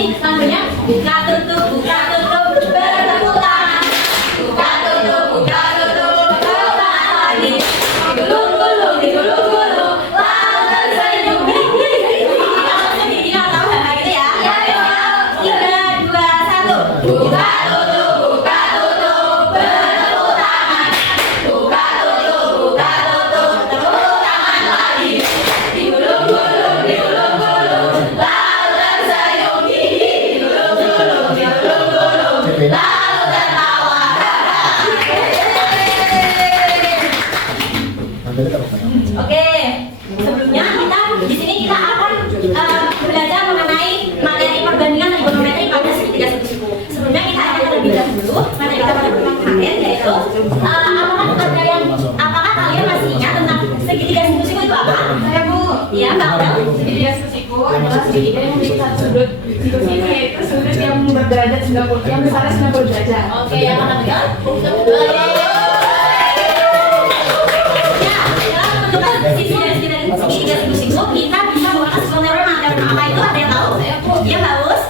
ini lagunya buka tutup bertepuk tangan. Buka tutup bertepuk tangan lagi. Digulung-gulung, digulung-gulung, lalu tersenyum. Ini kalau tahu nggak gitu ya? 3, 2, 1. Buka tutup bertepuk tangan. Buka tutup tepuk tangan lagi. Digulung-gulung, digulung-gulung, lalu tersenyum. Digulung-gulung, digulung-gulung, lalu tertawa. Oke, sebelumnya di sini kita akan belajar mengenai materi perbandingan trigonometri pada segitiga siku. Sebelumnya kita akan terlebih dahulu materi kita pada pertemuan kemarin, yaitu apakah kalian masih ingat tentang segitiga siku itu apa? Saya Bu. Iya, Mbak Bel. Segitiga siku adalah segitiga yang memiliki satu sudut siku-siku, yaitu sudut yang berderajat 90, yang besarnya 90 derajat. Oke, yang mana betul? Sisi dari segitiga siku kita bisa menggunakan sebuah teorema. Teorema apa itu? Ada yang tahu? Iya, bagus.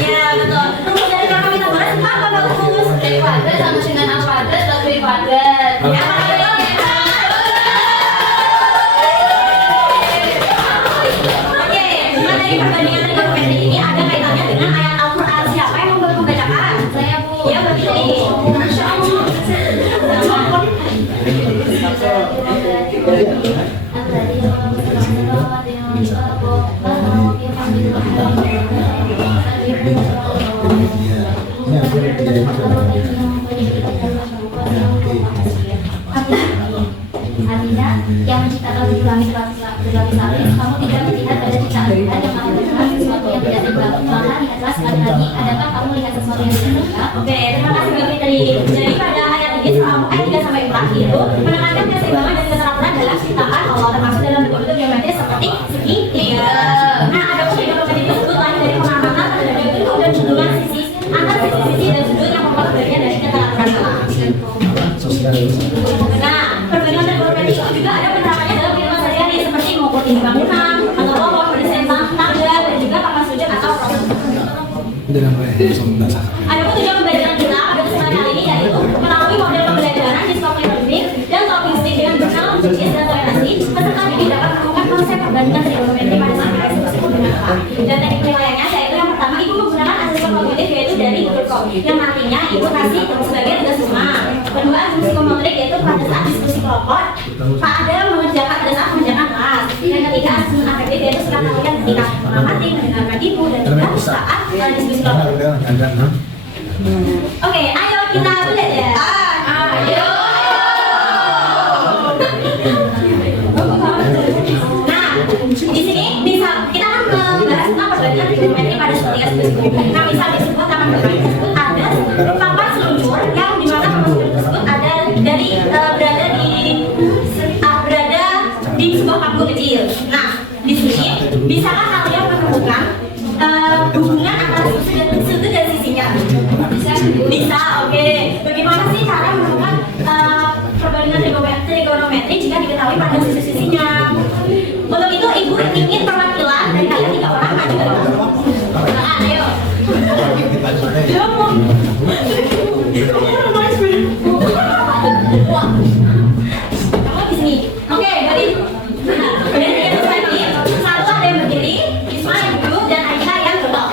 Ya, betul. Rumus dari teorema Pythagoras itu apa, bagus? B kuadrat sama dengan A kuadrat plus B kuadrat. Ya, betul. Oke, materi perbandingan trigonometri ini ada kaitannya dengan ayat Al-Quran. Siapa yang mau membacakan? Saya Bu. Iya, betul. Masya Allah. Artinya, yang menciptakan tujuh langit berlapis-lapis, kamu tidak melihat pada ciptaan Tuhan yang kamu melihat sesuatu yang tidak terganggu, maka lihatlah sekali lagi, adakah kamu melihat sesuatu yang tidak terganggu? Oke, terima kasih Mbak Fitri. Jadi pada ayat ini ayat 3 sampai 4 itu menekankan keseimbangan dan keteraturan dalam ciptaan Allah, termasuk dalam bentuk-bentuk geometris seperti segitiga. Nah, ada trigonometri tersebut lahir dari pengamatan terhadap bentuk dan hubungan sisi antar sisi-sisi dan sudut yang merupakan bagian dari keteraturan Allah. Nah, perbandingan trigonometri itu juga ada penerapannya dalam kehidupan sehari-hari seperti mengukur tinggi bangunan atau pohon, mendesain tangga dan juga papan sujud atau proses. Ada pun tujuan pembelajaran kita pada kesempatan kali ini yaitu melalui model pembelajaran discovery learning dan talking stick dengan berkenal logis dan toleransi. Peserta didik dapat menemukan konsep perbandingan trigonometri pada segitiga siku dengan apa. Dan teknik penilaiannya yaitu yang pertama, ibu menggunakan asesor kognitif yaitu dari Google Code yang nantinya ibu kasih sebagai tugas rumah. Kedua, asumsi psikometrik yaitu pada saat diskusi kelompok Pak ada mengerjakan pada saat mengerjakan kelas. Yang ketiga, asumsi afektif yaitu sikap kalian ketika mengamati, mendengarkan ibu dan juga saat diskusi kelompok. Oke, ayo kita belajar. Ayo. Nah, di sini bisa kita akan membahas tentang perbandingan trigonometri pada segitiga siku. Nah, misal disebut taman bermain tersebut ada papan seluncur yang dimana papan seluncur tersebut ada dari berada di sebuah paku kecil. Nah, di sini bisakah kalian menemukan hubungan antara sudut dan sisinya? Bisa, oke. Bagaimana sih cara menemukan perbandingan trigonometri jika diketahui pada sisi-sisinya? Untuk itu, ibu ingin perwakilan dari kalian 3 orang maju ke depan. Ayo. Kamu di sini. Oke, dari 3 lagi. Satu ada yang berdiri, Isma yang duduk, dan Aisyah yang duduk.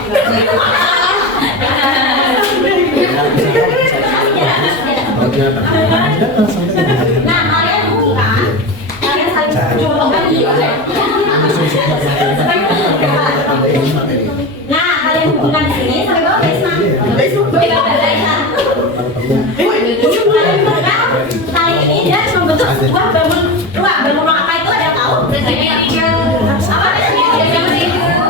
Nah, kalian hubungkan, kalian saling hubungkan. Nah, kalian hubungkan di sini sampai bawah Isma. Sampai bawah Aisyah. Kalian hubungkan tali ini dan membentuk sebuah bangun ruang. Bangun ruang apa itu? Ada yang tahu? Apa?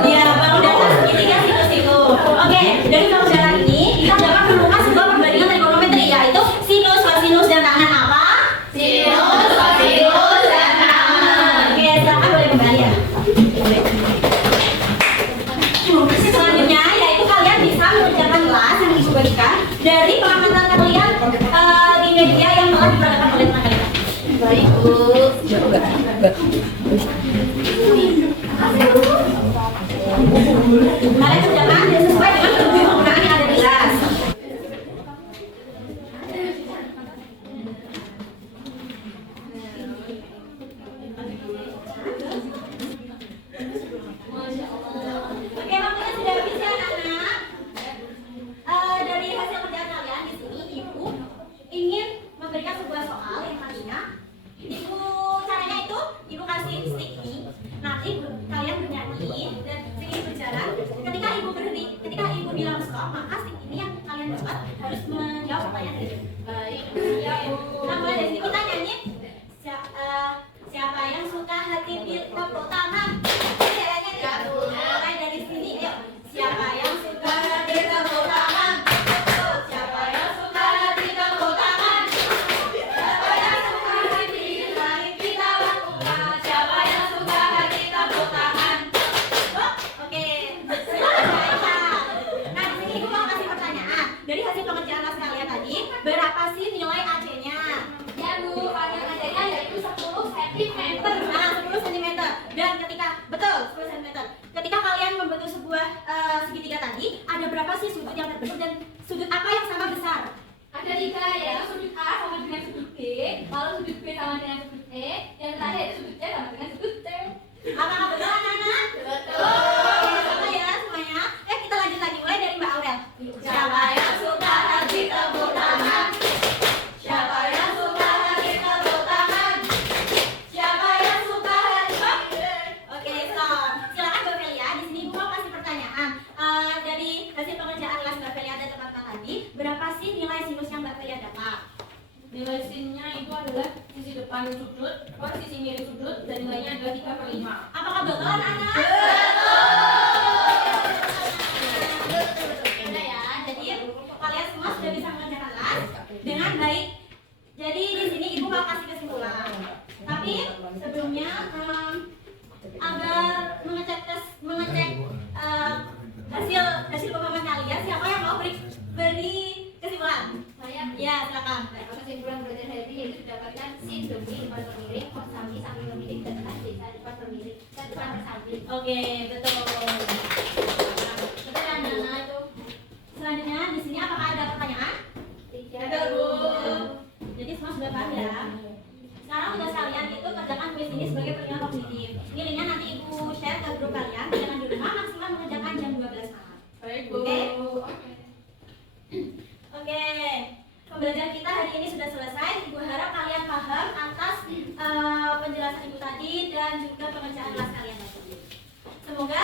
Iya, bangun dasar segitiga siku-siku. Oke, dari bangun dasar ini kita dapat menemukan sebuah perbandingan trigonometri yaitu sinus, kosinus, dan tangan apa? Sinus, kosinus, dan tangan. Oke, silakan boleh kembali ya. Selanjutnya yaitu kalian bisa mengerjakan kelas yang ibu berikan dari pengamatan kalian di media yang telah diperagakan oleh teman kalian. Baik, Bu. Kalian kerjakan dan sesuai dengan petunjuk penggunaan yang ada di kelas. Oke, waktunya sudah habis ya anak-anak. Dari hasil kerjaan kalian di sini, ibu ingin memberikan sebuah soal yang tadinya caranya itu ibu kasih stick ini. Nanti kalian bernyanyi dan ingin berjalan. Ketika ibu bilang stop, maka stick ini yang kalian dapat harus menjawab pertanyaan itu. Baik. Nah, mulai dari sini kita nyanyi. Siapa yang suka hati tepuk tangan? Mulai dari sini, yuk. Siapa yang suka hati tepuk tangan? Siapa yang suka hati tepuk tangan? Siapa yang suka hati langit kita lakukan? Siapa yang suka hati tepuk tangan? Oh, oke. Nah, di sini ibu mau kasih pertanyaan. Dari hasil pengerjaan kelas kalian tadi, berapa sih nilai AC-nya? Ya Bu, pada adanya yaitu 10 cm. Nah, 10 cm. Dan betul 10 cm. Ketika kalian membentuk sebuah segitiga tadi, ada berapa sih sudut yang terbentuk dan sudut apa yang sama besar? Ada 3 ya, sudut A sama dengan sudut B, lalu sudut B sama dengan sudut E, yang terakhir itu sudut C sama dengan sudut D. Apakah betul anak-anak? Betul. Betul ya semuanya. Kita lanjut lagi mulai dari Mbak Aurel. Siapa yang suka hati tepuk tangan? Siapa yang suka hati tepuk tangan? Siapa yang suka hati? Oke, stop. Silakan Mbak Velia. Di sini Ibu mau kasih pertanyaan. Dari hasil pengerjaan kelas Mbak Velia dan teman-teman tadi, berapa sih nilai sinus yang Mbak Velia dapat? Nilai sinnya itu adalah sisi depan sudut per sisi miring sudut dan nilainya adalah 3/5. Apakah betul anak-anak? Betul ya. Jadi kalian semua sudah bisa mengerjakan kelas dengan baik. Jadi di sini Ibu mau kasih kesimpulan. Tapi sebelumnya agar mengecek hasil pemahaman kalian, siapa yang mau beri kesimpulan? Saya Ya, silakan. kesimpulan belajar hari ini yaitu didapatkan sin demi depan permiring, cos samping samping permiring, dan tan desa depan permiring dan depan persamping. Oke, betul. Betul ya, Nana itu. Selanjutnya di sini apakah ada pertanyaan? Tidak. Jadi semua sudah paham ya. Sekarang tugas kalian itu kerjakan kuis ini sebagai penilaian kognitif. Nilainya nanti Ibu share ke grup kalian. Jangan di rumah maksimal mengerjakan jam 12 malam. Baik, Bu. Oke. Pembelajaran kita hari ini sudah selesai. Ibu harap kalian paham atas penjelasan Ibu tadi dan juga pengerjaan kelas kalian tadi. Semoga